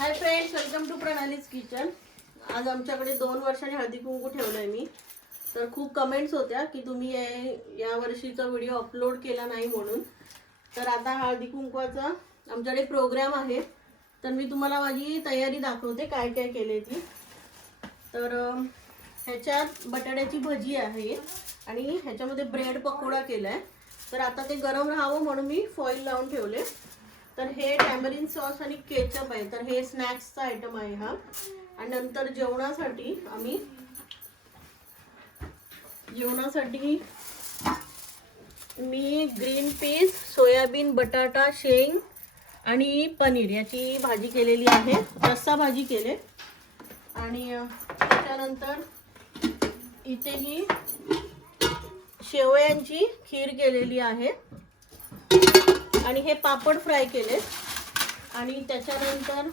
High friends, welcome to Pranali's kitchen. आज आमच्याकडे 2 वर्षांनी हळदी कुंकू ठेवलंय मी। तर खूप कमेंट्स होत्या की तुम्ही या वर्षीचा व्हिडिओ अपलोड केला नाही म्हणून। तर आता हळदी कुंकवाचा आमच्याकडे प्रोग्राम आहे, तर मी तुम्हाला माझी तयारी दाखवते काय काय केले ती। तर ह्याच्यात बटाट्याची भजी आहे आणि ह्याच्यामध्ये ब्रेड पकोडा केलाय। तर आता ते गरम राहावं म्हणून मी फॉईल लावून ठेवले। तर हे टॅमरिन सॉस आणि केचप आहे, तर हे स्नॅक्सचा आयटम आहे हा। आणि नंतर जेवणासाठी मी ग्रीन पीस, सोयाबीन, बटाटा, शेंग आणि पनीर याची भाजी केलेली आहे। रस्सा भाजी केले आणि त्यानंतर इथे ही शेवयांची खीर केलेली आहे आणि हे पापड फ्राय केले। आणि त्याच्यानंतर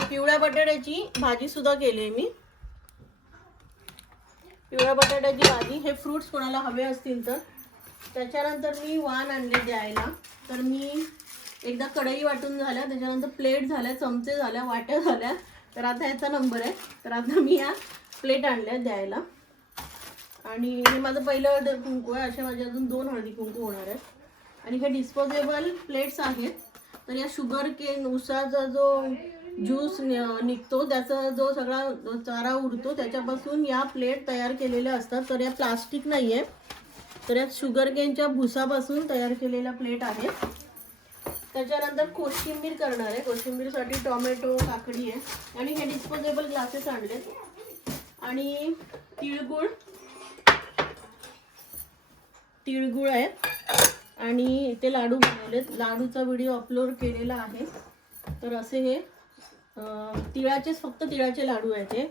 पिवळ्या बटाट्याची भाजी सुद्धा केली मी। पिवळ्या बटाट्याची भाजी, हे फ्रूट्स कोणाला हवे असतील तर। त्याच्यानंतर मी वाण आणले द्यायला। तर मी एकदा कढई वाटून झाल्या, त्याच्यानंतर प्लेट झाल्या, चमचे झाल्या, वाट्या झाल्या। तर आता याचा नंबर आहे, तर आता मी या प्लेट आणल्या द्यायला। आणि हे माझं पहिलं हळदी कुंकू आहे, असे माझे अजून 2 हळदी कुंकू होणार आहेत। आणि हे डिस्पोजेबल प्लेट्स आहेत। तर या शुगर केन उसाचा जो ज्यूस निघतो, त्याचा जो सगळा चारा उरतो, त्याच्यापासून या प्लेट तयार केलेल्या असतात। तर या प्लास्टिक नाही आहे, तर या शुगर केनच्या भुसापासून तयार केलेल्या प्लेट आहे। त्याच्यानंतर कोशिंबीर करणार आहे। कोशिंबीरसाठी टोमॅटो, काकडी आहे आणि हे डिस्पोजेबल ग्लासेस आणले। आणि तिळगुळ आहे आणि इथे लाडू बनवलेत। लाडूचा व्हिडिओ अपलोड केलेला आहे। तर असे हे फक्त तिळाचे लाडू आहेत। हे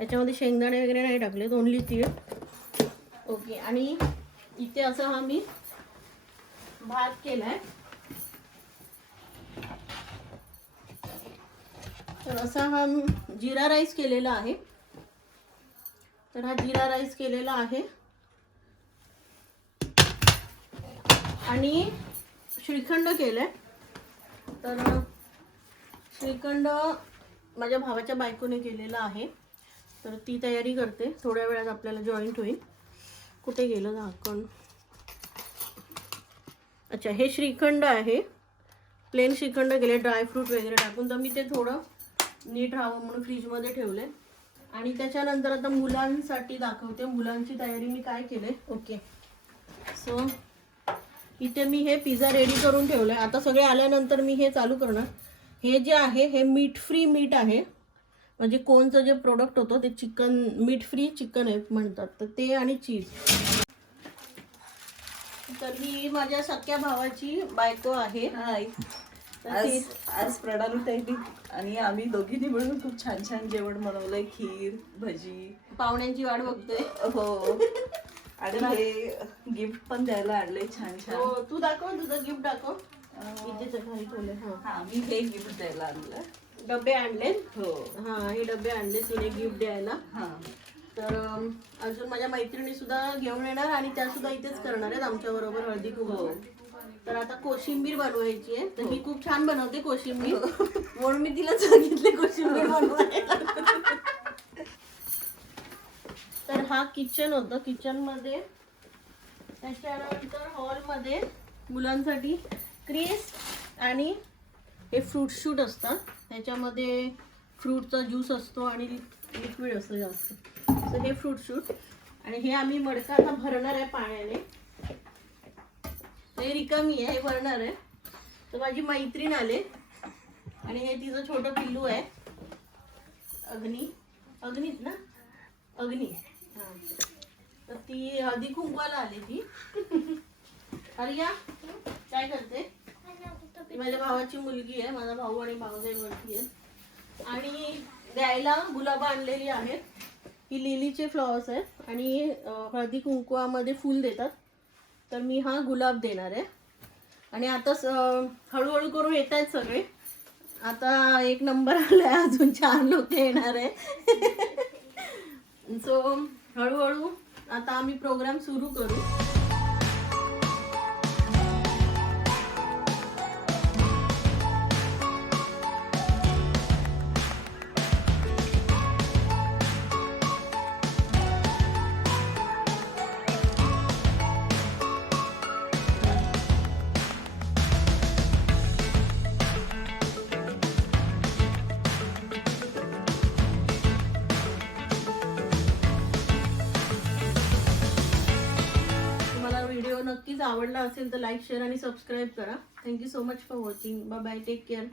याच्यामध्ये शेंगदाणे वगैरे नाही टाकलेत, ओन्ली तीळ। ओके, आणि इथे असा हा मी भात केलाय। तर असा हा जिरा राईस केलेला आहे। तर हा जिरा राईस केलेला आहे आणि श्रीखंड केलंय। तर श्रीखंड माझ्या भावाच्या बायकोने केलेला आहे, तर ती तयारी करते। थोड्या वेळात आपल्याला जॉईंट होईल। कुठे गेलं झाकण? अच्छा, हे श्रीखंड आहे, प्लेन श्रीखंड केले ड्रायफ्रूट वगैरे टाकून। तर मी ते थोडं नीट राहावं म्हणून फ्रीजमध्ये ठेवले। आणि त्याच्यानंतर आता मुलांसाठी दाखवते, मुलांची तयारी मी काय केले। ओके, सो इथे मी हे पिझ्झा रेडी करून ठेवलं आहे। आता सगळे आल्यानंतर मी हे चालू करणार। हे जे आहे हे मीठ फ्री मीठ आहे, म्हणजे कोनचं जे प्रोडक्ट होतं ते चिकन, मीठ फ्री चिकन आहे म्हणतात, तर ते आणि चीज। तर ही माझ्या सख्या भावाची बायको आहे। हाय, आज प्रणाली ताई आणि आम्ही दोघींनी मिळून खूप छान छान जेवण बनवलंय। खीर, भजी, पाहुण्यांची वाट बघतोय। हो, आणि हे गिफ्ट पण द्यायला आणले छान छान। हो, तू दाखव, तुझं गिफ्ट दाखव। इथे खाली ठेवले। हा, मी हे गिफ्ट द्यायला आणलं। डबे आणले। हो, हा, हे डबे आणले तिने गिफ्ट द्यायला। हा, तर अजून माझ्या मैत्रिणी सुद्धा घेऊन येणार आणि त्या सुद्धा इथेच करणार आहेत आमच्या बरोबर हळदी कुंकू। तर आता कोशिंबीर बनवायची आहे। तर ही खूप छान बनवते कोशिंबीर, म्हणून मी तिला सांगितले कोशिंबीर बनवायला। तर हा किचन होतं, किचन मध्ये त्याच्यानंतर हॉलमध्ये मुलांसाठी क्रीस आणि हे फ्रूट शूट असतात, त्याच्यामध्ये फ्रूटचा ज्यूस असतो आणि लिक्विड असतं जास्त। तर हे फ्रूट शूट आणि हे आम्ही मडका आता भरणार आहे पाण्याने। हे रिकामी आहे, हे भरणार आहे। तर माझी मैत्रीण आले आणि हे तिचं छोटं पिल्लू आहे, अग्नीत ना, अग्नी। हां, तर ती हळदी कुंकवाला आली ती। अरिया काय करते? ती माझ्या भावाची मुलगी आहे, माझा भाऊ आणि भाऊजाई वरती आहे। आणि द्यायला गुलाब आणलेली आहेत, ही लिलीचे फ्लॉवर्स आहेत आणि हळदी कुंकवामध्ये फूल देतात। तर मी हा गुलाब देणार आहे। आणि आता हळूहळू करून येत आहेत सगळे। आता 1 नंबर आलाय, अजून 4 लोक येणार आहे। सो हळूहळू आता आम्ही प्रोग्राम सुरू करू। नक्कीच आवडला असेल तर लाईक शेअर आणि सबस्क्राईब करा. Thank you so much for watching. Bye bye, take care.